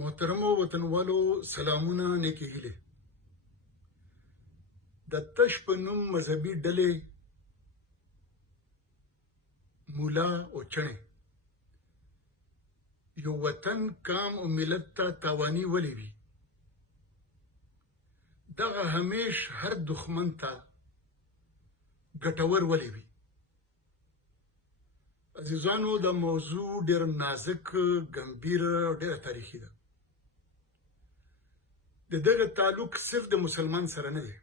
محترمو وطنوالو سلامونه نیکی هیله د تش په نوم مذهبي ډلې مولا او چڼې یو وطن کام او ملت ته تاواني ولې وي دغه همیش هر دښمن ته ګټور ولې وي عزیزانو د موضوع ډېر نازک ګمبیر ډېر تاریخي ده د دغه تعلق صرف د مسلمان سره نه دی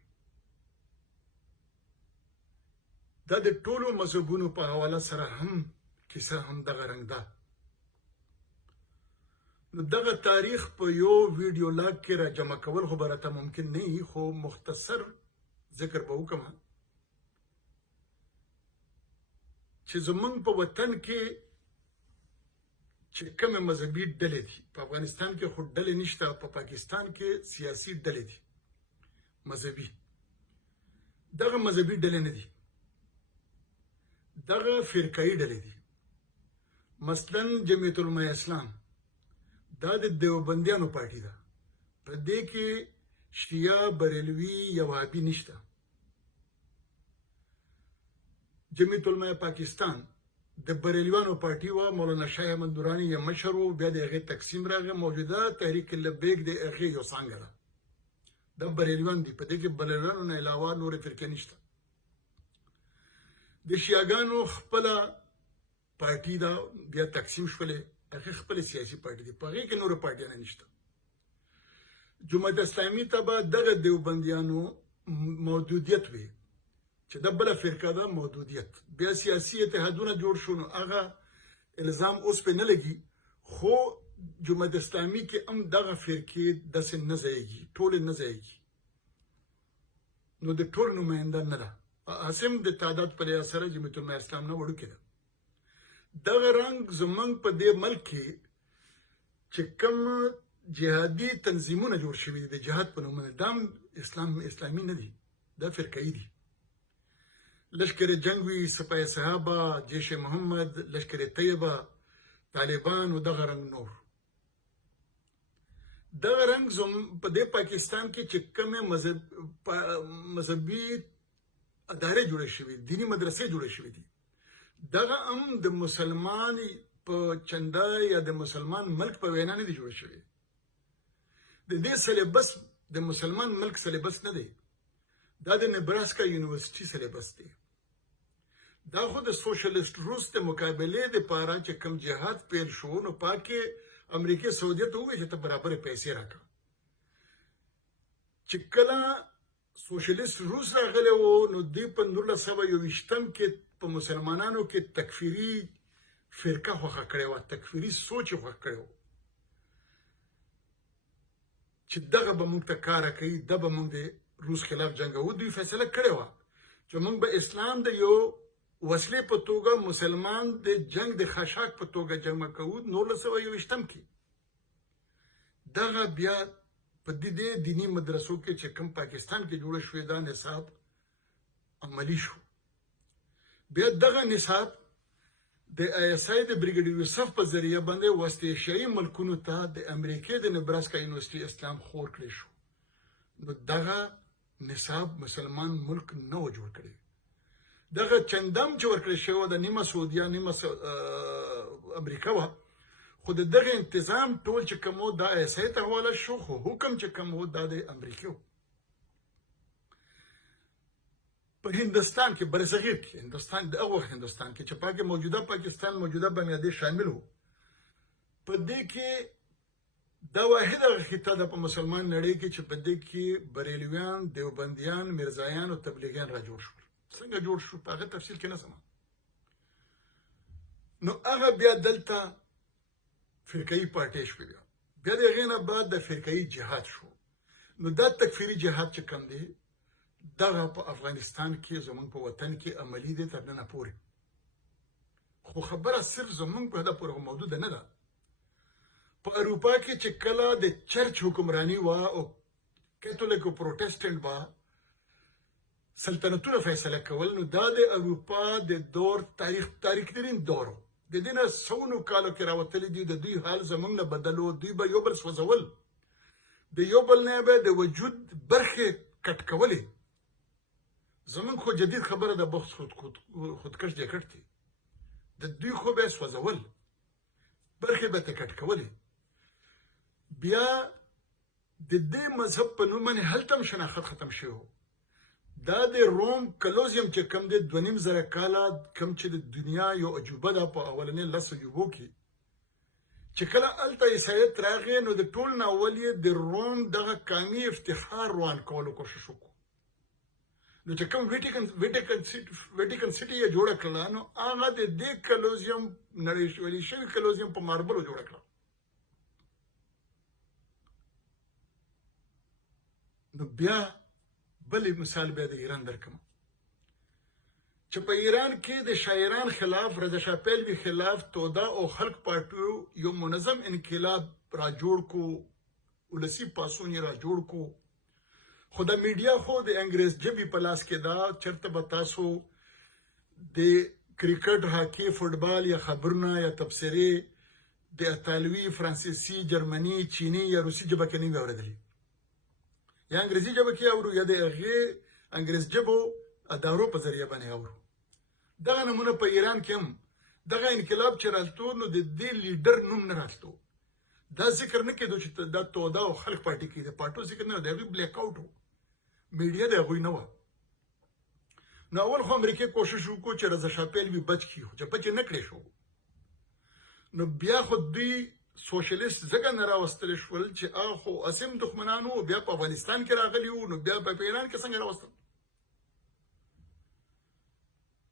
دا د ټولو مذهبونو په حواله سره هم کیسه هم دغه رنګ ده نو دغه تاریخ په یو ویډیو لاګ کې را جمع کول خو به راته ممکن نه وي خو مختصر ذکر به وکړم چې زمونږ په وطن کې چې کومه مذهبي ډلې دي په افغانستان کې خو ډلې نشته په پاکستان کې سیاسي ډلې دي مذهبي دغه مذهبي ډلې نه دي دغه فرقایي ډلې دي مثلا جمعیت العلماء اسلام دا د دیوبندیانو پارټي ده په دې کې شیعه بریلوي یا وهابي نشته جمعیت العلماء پاکستان د بریلویانو پارټي و مولانا شاه احمد نوراني یې مشر و بیا د هغې تقسیم راغی موجوده تحریک لبیک د هغې یو څانګه ده دا بریلویان دي په دې کې بریلویانو نه علاوه نورې فرقې نشته د شیعاګانو خپله پارټي ده بیا تقسیم شولې هغې خپله سیاسي پارټي دي په هغې کې نورې پارټیانې نشته جماعت اسلامي ته به دغه دیوبندیانو موجودیت وي چې دا بله فرقه ده محدودیت بیا سیاسي اتحادونه جوړ شو نو هغه الزام اوس پې نه لګي خو جماعت اسلامي کې هم دغه فرقې داسې نه ځایږي ټولې نه ځایږي نو د ټولو نماینده نه ده حاسم د تعداد په لحاظ سره جمعیت العلماء اسلام نه وړوکې ده دغه رنګ زمونږ په دې ملک کې چې کوم جهادي تنظیمونه جوړ شوي دي د جهاد په نومونه دا هم اسلامي نه دي دا فرقایي دي لشکر جنگ وی سپاه صحابه جیش محمد لشکر طیبه طالبان او دغه رنګ نور دغه رنګ په دې پاکستان کې چې کومه مذهبي ادارې جوړې شوي دینی مدرسې جوړې شوي دي دغه هم د مسلمان په چنده یا د مسلمان ملک په وینا نه دي جوړ شوي د دې سلیبس د مسلمان ملک سلیبس نه دی دا د نبراسکا یونیورسيټي سلیبس دی دا خو د سوشلیست روس د مقابلې دپاره چې کوم جهاد پیل شو نو پاکې امریکې سعودیه ته وویل چې ته برابرې پیسې راکړه چې کله سوشلیست روس راغلی و نو دوی په 1921 کې په مسلمانانو کې تکفیري فرقه خوښه کړې وه تکفیري سوچ یې خوښ کړی و چې دغه به موږ ته کاره کوي دا به موږ د روس خلاف جنګو دوی فیصله کړې وه چې موږ به اسلام د یو وسلې په توګه مسلمان د جنگ د خاشاک په توګه جمع کوو 1921 کې دغه بیا په دې دینی مدرسو کې چې کوم پاکستان کې جوړ شوی دا نصاب عملی شو بیا دغه نصاب د ISI د بریګیډیر یوسف په ذریعه باندې وسط ایشیایي ملکونو ته د امریکې د نبراسکا یونیورسيټي اسلام خور کړی شو نو دغه نصاب مسلمان ملک نه و جوړ کړی دغه چندم چې ورکړی شوی د نیمه سعودیه نیمه امریکا وه خو د دغه انتظام ټول چې کوم و دا ISI ته حواله شو خو حکم چې کوم و دا د امریکې و په هندوستان کې برصغیر کې هندوستان د هغه وخت هندوستان کې چې پاکې موجوده پاکستان موجوده بنګلادیش شامل و په دې کې دا واحده خطه ده په مسلمان نړۍ کې چې په دې کې بریلویان دیوبندیان مرزایان او تبلیغیان را جوړ شول څنګه جوړ شو په هغه تفصیل کې نه ځم نو هغه بیا دلته فرقایي پارټۍ شوې بیا د هغې نه بعد د فرقایي جهاد شو نو دا تکفیري جهاد چې کوم دی دغه په افغانستان کې زمونږ په وطن کې عملي دی تر ننه پورې خو خبره صرف زمونږ په هده پورې موجوده نه ده په اروپا کې چې کله د چرچ حکمرانی وه او کاتولیک او پروټسټنټ به سلطنتونه فیصله کول نو دا د اروپا د دور تاریخ ترین دور د دې نه سونو کالو کې راوتلي دي. د دوی حال زمونږ نه بدلو. دوی به یو بل سوځول، د یو بل نه به د وجود برخې کټ کولې. زمونږ خو جدید خبره د بخت خودکش جاکټ دی. د دوی خو به سوځول، برخې به ته کټ کولې. بیا د دې مذهب په نوم باندې هلته هم شناخت ختم شوی. دا د روم کلوزیم چې کم دی 2.5 کاله کم چې د دنیا یو عجوبه ده په اولنې 10 عجوبو کې، چې کله هلته عیسایت راغی نو د ټول نه اول یې د روم دغه قامي افتخار روان کولو کوشش وکړو. نو چې کوم ویټیکن سټي یې جوړه کړله نو هغه د دې کلوزیم نړۍ شوي کلوزیم په ماربلو جوړه کړه. نو بیا بلې مثال بیا د ایران درکم چې په ایران کې د شاعران خلاف، رضا شاه پهلوي خلاف توده او خلق پارټیو یو منظم انقلاب را جوړ کو، ولسی پاسون را جوړ کو. خو د میډیا خو د انګریز جبی په لاس کې دا چرته به تاسو د کرکټ، هاکی، فوټبال یا خبرونه یا تبصرې د ایتالوي، فرانسیسي، جرمني، چینی یا روسي ژبه کې نه اوریدلې، یا انګریزي ژبه کې اورو، یا د هغې انګریز ژبو ادارو په ذریعه باندې اورو. دغه نمونه په ایران کې هم دغه انقلاب چې راتلو نو د دې لیډر نوم نه راتلو. دا ذکر نه کېدو چې دا توده او خلق پارټي کې د پارټو ذکر نه، د هغوی بلیک آوټ و، میډیا د هغوی نه وه. نو اول خو امریکې کوشش وکړو چې رضا شاه پهلوي بچ کړي، خو چې بچ یې نه کړی شو. نو بیا خو دوی سوشلیست ځکه نه راوستلی شول چې خو اسیم دښمنانو، بیا په افغانستان کې راغلي وو، نو بیا په ایران کې څنګه راوستل.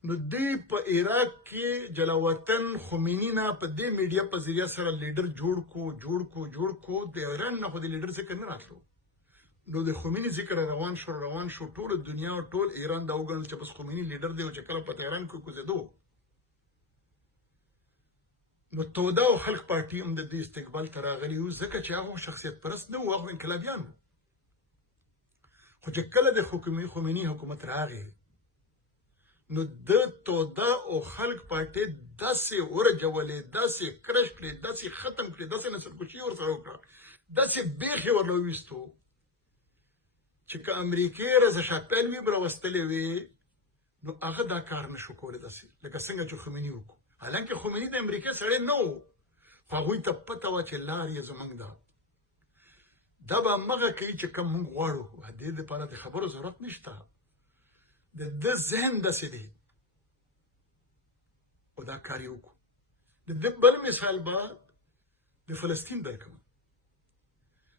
نو دوی په عراق کې جلاوطن خمیني نه په دې میډیا په ذریعه سره لیډر جوړ کو. د ایران نه خو د لیډر ذکر نه راتلو. نو د خمیني ذکر روان شو، ټول دنیا او ټول ایران دا وګڼل چې بس خمیني لیډر دی او چې کله په تهران کې کوزېدو نو توده او خلق پارټي هم د دې استقبال ته راغلي وو، ځکه چې هغه شخصیت پرست نه وو، هغه انقلابیان وو. خو چې کله د خمیني حکومت راغی نو د توده او خلق پارټي داسې ورجولې، داسې کرش کړې، داسې ختم کړې، داسې نسلکشي ورسره وکړه، داسې بیخې ورله وویستو چې که امریکې رضا شاه پهلوي به راوستلی وي نو هغه دا کار نشو کولی، داسې لکه څنګه چې خمیني وکړو. حالانکه خمیني د امریکې سړی نه و، خو هغوی ته پته وه چې لار یې زموږ ده، دا به همغه کوي چې کوم موږ غواړو. د دې لپاره د خبرو ضرورت نشته، د ده ذهن داسې دی او دا کار یې وکړو. د ده بل مثال به د فلسطین درکم.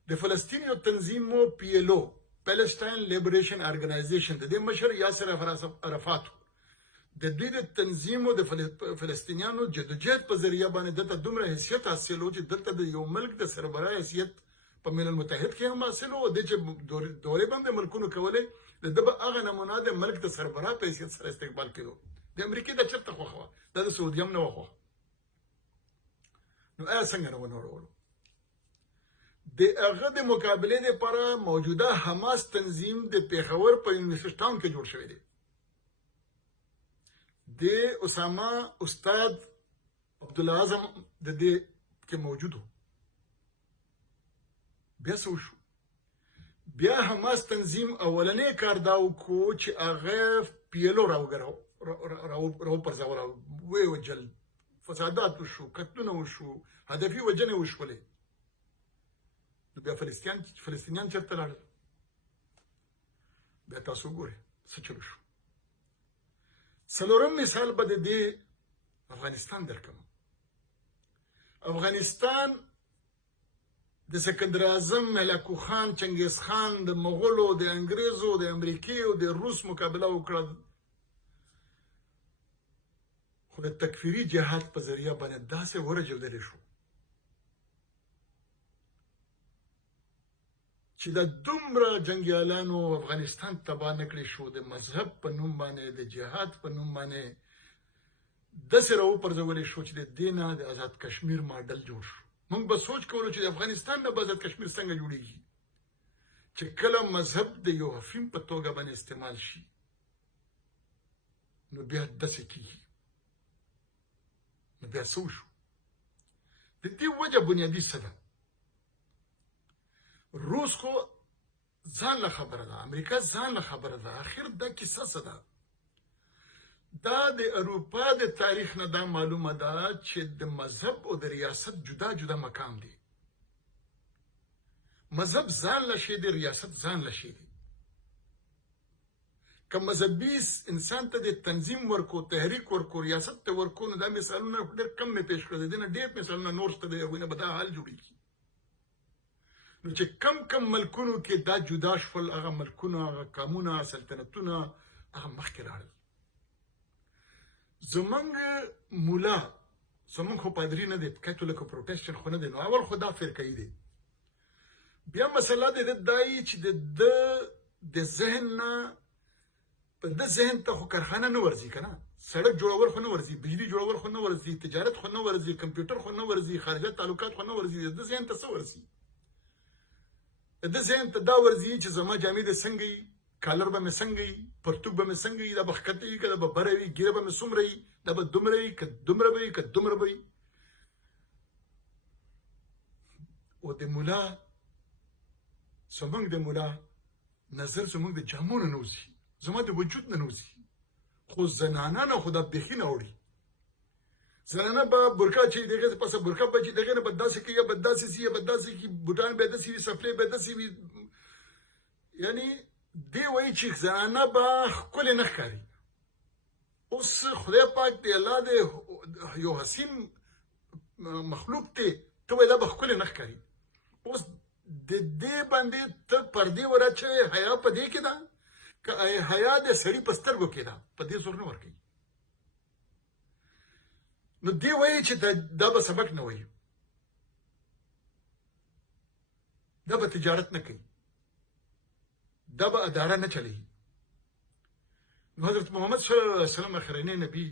د فلسطین یو تنظیم و PLO، پیلسټاین لیبریشن ارګنایزیشن، د دې مشر یاسر عرفات. د دوی د تنظیم او د فلسطینیانو جدوجہد په ذریعه باندې دلته دومره حیثیت حاصل و چې دلته د یو ملک د سربراه حیثیت په ملل متحد کې هم حاصل و. د چې دورې باندې ملکونو کولې د ده به هغه نمونه د ملک د سربراه په حیثیت سره استقبال کېدو. د امریکې دا چېرته خوښه وه، دا د سعودي هم نه وه خوښه. نو آیا څنګه نه ونړولو؟ د هغه د مقابلې لپاره موجوده حماس تنظیم د پیښور په یونیورسټي ټاون کې جوړ شوی دی. د اسامه استاد عبدالعظم د دې کې موجود و. بیا څه وشو؟ بیا حماس تنظیم اولنی کار دا وکړو چې هغه PLO راوپرځول، ویې وجل، فسادات وشو، قتلونه وشو، هدفي وژنې وشولې. نو بیا فلسطینیان چېرته لاړل؟ بیا تاسو وګورئ څه چلو شو. څلورم مثال به د دې افغانستان درکم. افغانستان د سکندر اعظم، هلاکو خان، چنګیز خان، د مغولو، د انګریزو، د امریکې او د روس مقابله وکړه، خو د تکفیري جهاد په ذریعه باندې داسې ورجودلی شو چې د دومره جنګیالانو افغانستان تباه نه کړی شو. د مذهب په نوم باندې، د جهاد په نوم باندې داسې راوپرځولی شو چې د دې نه د آزاد کشمیر ماډل جوړ شو. موږ به سوچ کولو چې د افغانستان نه به آزاد کشمیر څنګه جوړیږي چې کله مذهب د یو افیم په توګه باندې استعمال شي نو بیا داسې کیږي. نو بیا څه وشو د دې وجه بنیادي څه ده روس خو ځان له خبره ده امریکا ځان له خبره ده اخر دا کیسه څه ده دا د اروپا د تاریخ نه دا معلومه ده چې د مذهب او د ریاست جدا جدا مقام دی مذهب ځان له شي دی ریاست ځان له شي دی که مذهبي انسان ته د تنظیم ورکو تحریک ورکو ریاست ته ورکو نو دا مثالونه ډېر کم مې پیش کړل دي نه ډېر مثالونه نور شته دی هغوی نه به دا حال جوړېږي نو چې کم ملکونو کې دا جدا شول هغه ملکونه هغه قامونه سلطنتونه هغه مخکې راړل زمونږ مولا زمونږ خو پادري نه دی کاتولیک او پروټسټنټ خو نه دی نو اول خو دا فرقه دی بیا مسله د دای چې د ذهن نه په د ذهن ته خو کارخانه نه ورځي کنه سړک جوړول خو نه ورځي بجلی جوړول خو نه ورځي تجارت خو نه ورځي کمپیوټر خو نه ورځي خارجه تعلقات خو نه ورځي د ذهن ته څه ورځي د ذهن ته دا ورځي چې زما جامې د څنګه کالر به مې څنګه پرتوګ به مې څنګه دا به ښکته وي که دا به بره وي ګیره به مې څومره وي دا به دومره وي که دومره به وي که دومره به وي او د مولا زمونږ د مولا نظر زمونږ د جامو نه نوځي زما د وجود نه نوځي خو زنانه نه خو دا بیخي نه اوړي زنانه به برکا چې دغه پسه برکا به چې دغه نه به داسې کوي یا به داسې سي یا به داسې کي بوټان به داسې وي سفرې به داسې وي یعنی دی وایي چې زنانه به ښکلې نه ښکاري اوس خدای پاک دی الله دی یو حسین مخلوق دی ته وایي دا به ښکلې نه ښکاري اوس د دې باندې ته پردې وراچوې حیا په دې کې ده که حیا د سړي په سترګو کې ده په دې زور نه ورکوي نو دی وایي چې دا به سبق نه وایي دا به تجارت نه کوي دا به اداره نه چلوي نو حضرت محمد صلی الله علیه وسلم اخرنی نبی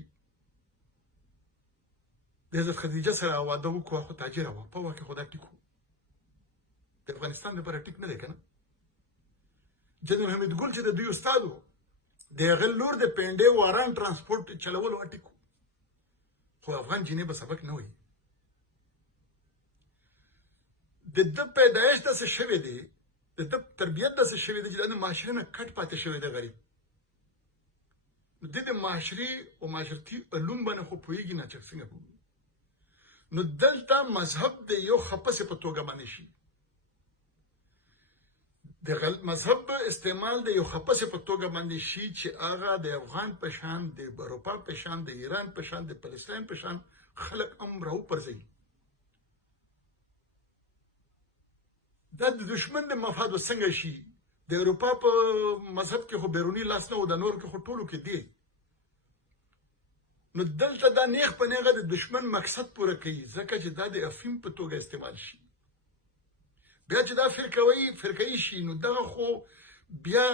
د حضرت خدیجه سره واده وکړو خو تاجره وه په واقع خو دا ټیک و د افغانستان لپاره ټیک نه دی که نه جنرال حمید ګل چې د دوی استاد و د هغه لور د پینډې واران ترانسپورټ چلولو ټیک و خو افغان جینۍ به سبق نه وایي د ده پیدایش داسې شوی دی د ده تربیت داسې شوی دی چې دا د معاشرې نه کټ پاتې شوی دی غریب نو د معاشري او معاشرتي علوم باندې خو پوهېږي نه چې څنګه پوهېږي نو دلته مذهب د یو خپسې په توګه باندې شي د مذهب استعمال د یو خپسې په توګه باندې شي چې هغه د افغان په شان د اروپا په شان د ایران په شان د فلسطین په شان خلک هم راوپرځوي دا د دشمن د مفادو څنګه شي د اروپا په مذهب کې خو بیروني لاس نه و د نور کې خو ټولو کې دی نو دلته دا نیغ په نیغه د دشمن مقصد پوره کوي ځکه چې دا د افیم په توګه استعمال شي بیا چې دا فرقوي شي نو دغه خو بیا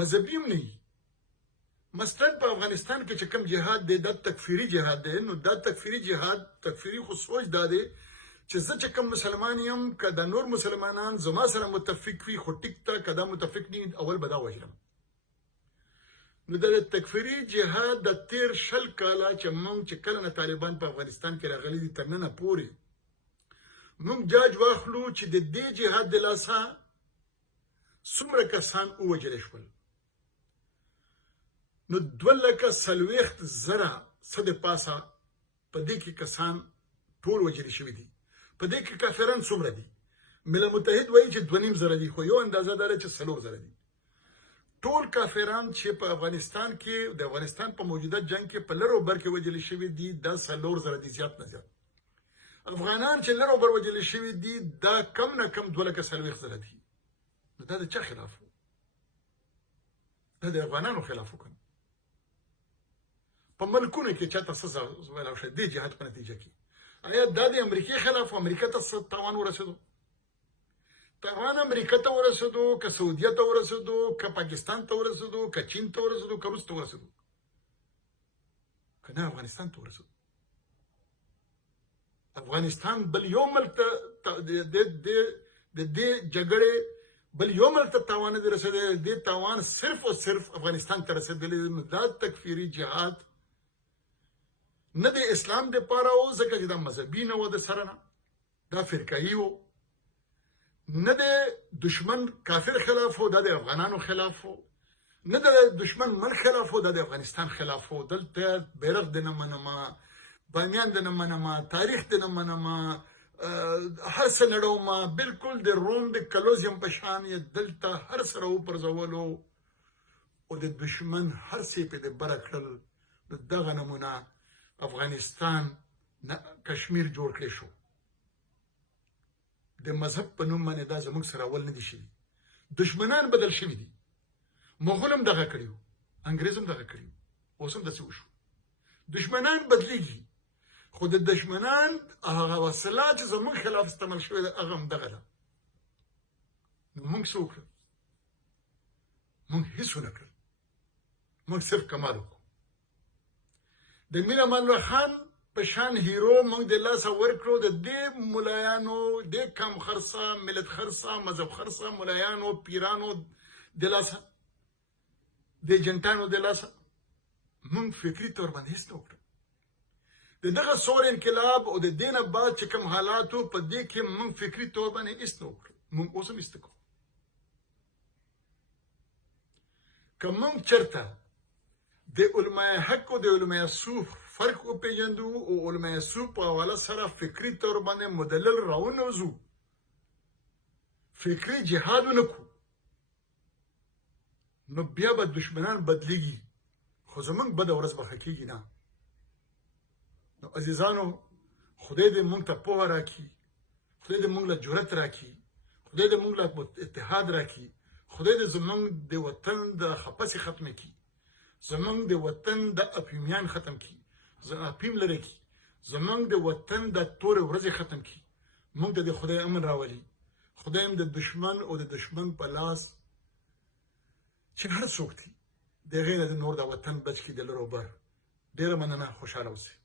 مذهبي هم نه وي مثلا په افغانستان کې چې کوم جهاد دی دا تکفیري جهاد دی نو دا تکفیري جهاد تکفیري خو سوچ دا دی چې زه چې کوم مسلمان یم که د نور مسلمانان زما سره متفق وي خو ټیک ته که دا متفق نه اول به دا وژنم نو د تکفیري جهاد د تیر 20 کاله چې موږ چې کله نه طالبان په افغانستان کې راغلي دي تر ننه پورې موږ جاج واخلو چې د دې جهاد د لاسه څومره کسان ووژل شول نو 2,40,000 څه د پاسه په دې کې کسان ټول وژل شوي دي په دې کې کافران څومره دي ملل متحد وایي چې 2,500 دي خو یو اندازه دا ده چې 4,000 دي ټول کافران چې په افغانستان کې د افغانستان په موجوده جنگ کې په لر او بر کې وژل شوي دي دا 4,000 دي زیات نه زیات افغانان چې لر او بر وژل شوي دي دا کم نه کم 2,40,000 دي نو دا د چا خلاف و دا د افغانانو خلاف وکړه په ملکونو کې چاته څه ویلی شي دې جهاد په نتیجه کې آیا دا د امریکې خلاف و امریکا ته څه تاوان ورسېدو تاوان امریکا ته ورسېدو که سعودیه ته ورسېدو که پاکستان ته ورسېدو که چین ته ورسېدو که روس ته ورسېدو که نه افغانستان ته ورسېدو افغانستان بل یو ملک ته د دې جګړې بل یو ملک ته تاوان نه دی رسېدلی دې تاوان صرف او صرف افغانستان ته رسېدلی دا تکفیري جهاد نه د اسلام د پاره و ځکه چې دا مذهبي نه و د سره نه دا فرقایي و نه د دشمن کافر خلاف و دا د افغانانو خلاف و نه د دشمن من خلاف و دا د افغانستان خلاف و دلته بیرغ د نه منمه بامیان د نه منمه تاریخ د نه منمه هر څه نړومه بالکل د روم د کلوزیم په شان یې دلته هر سره وپرځولو او د دشمن هر څه په د بره کړل د دغه نمونه افغانستان کشمیر جوړ کړی شو د مذهب په نوم باندې دا زموږ سره اول نه دي شوي دشمنان بدل شوي دي مغول هم دغه کړي وو انګریز هم دغه کړي وو اوس هم داسې وشو دشمنان بدلیږي خو د دشمنان هغه وسله چې زموږ خلاف استعمال شوې ده هغه هم دغه ده نو موږ څه وکړل موږ هېڅ ونه کړل موږ صرف کمال وکړو د میر امان الله خان په شان هیرو موږ د لاسه ورکړو د دې ملایانو د کم خرڅه ملت خرڅه مذهب خرڅه ملایانو پیرانو د لاسه د جنټانو د لاسه موږ فکري طور باندې هېڅ نه وکړو د دغه سور انقلاب او د دې نه بعد چې کوم حالاتو په دې کې موږ فکري طور باندې هېڅ نه وکړو موږ اوس هم هېڅ نه کوو که موږ چېرته د علماء حق او د علماء سو فرق وپېژندو او علماء سو په حواله سره فکري طور باندې مدلل راونوځو فکري جهاد ونه کړو نو بیا به دشمنان بدلیږي خو زموږ بده ورځ به ښه کېږي نه نو عزیزانو خدای دې موږ ته پوهه راکړي خدای دې موږ له جرأت راکړي خدای دې موږ له اتحاد راکړي خدای دې زموږ د وطن د خپسې ختمه کړي زموږ د وطن د اپیمیان ختم کړي اپیم لرې کړي زموږ د وطن د تورې ورځې ختم کړي موږ ته د خدای امن راولي خدای هم د دشمن او د دشمن په لاس چې هر څوک دي د هغې نه د نور د وطن بچ کړي د لر او بر ډېره مننه خوشحاله اوسئ